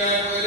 Amen.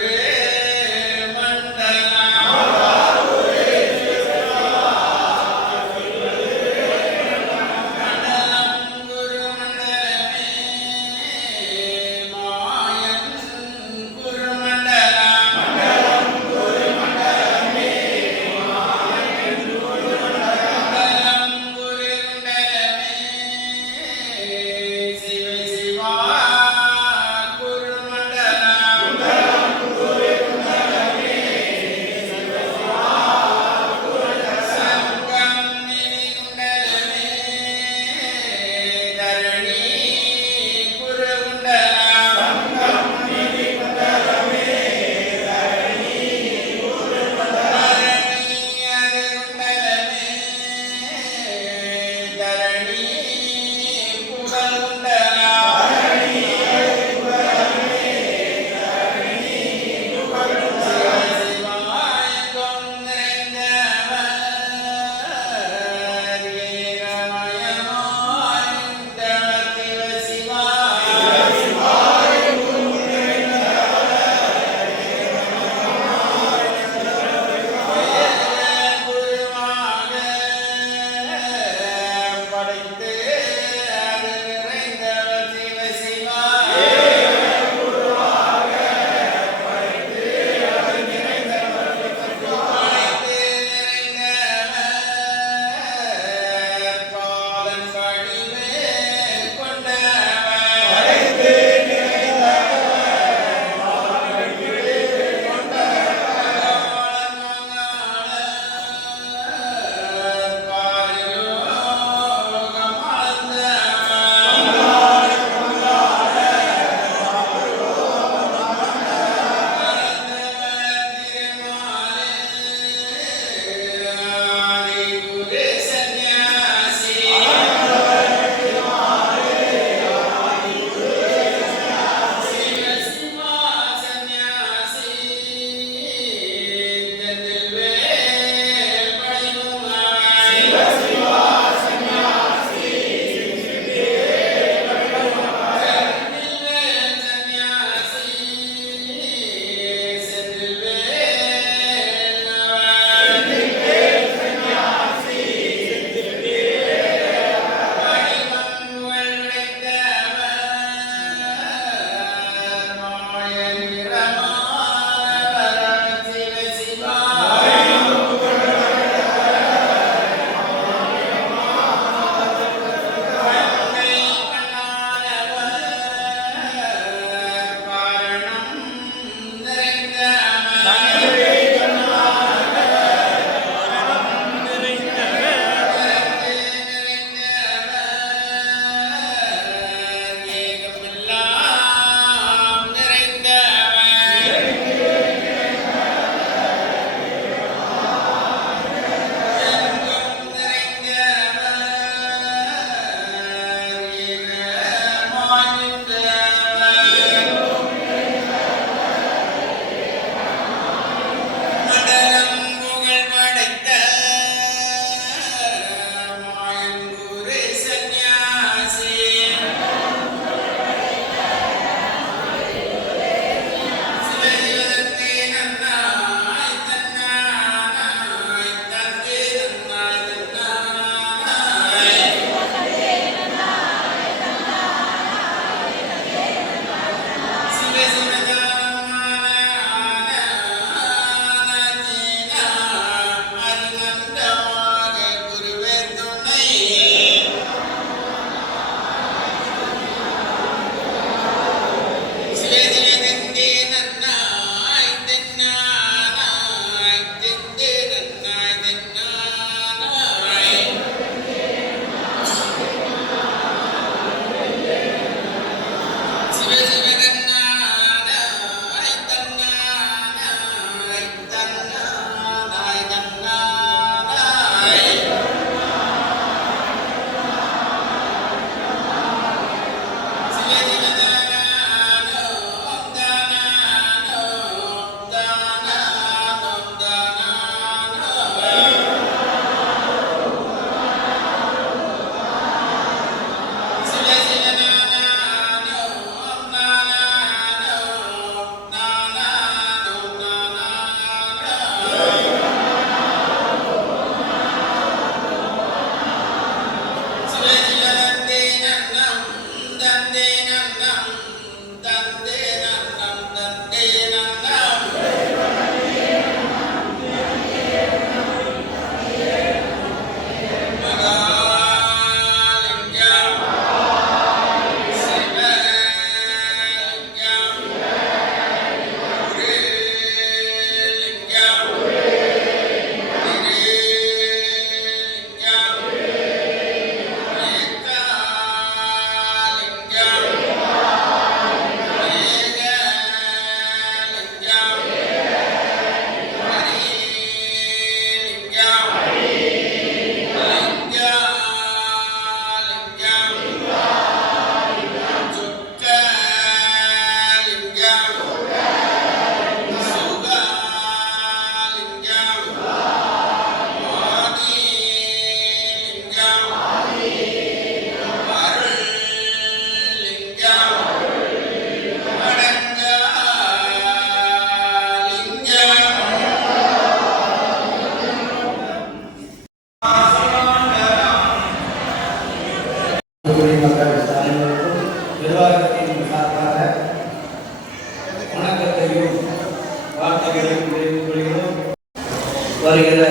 Padre,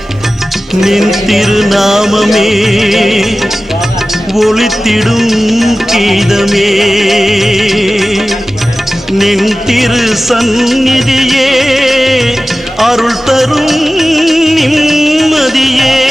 நின் திருநாமமே ஒளித்திடும் கீதமே. நின் திரு சந்நிதியே அருள் தரும் நிம்மதியே.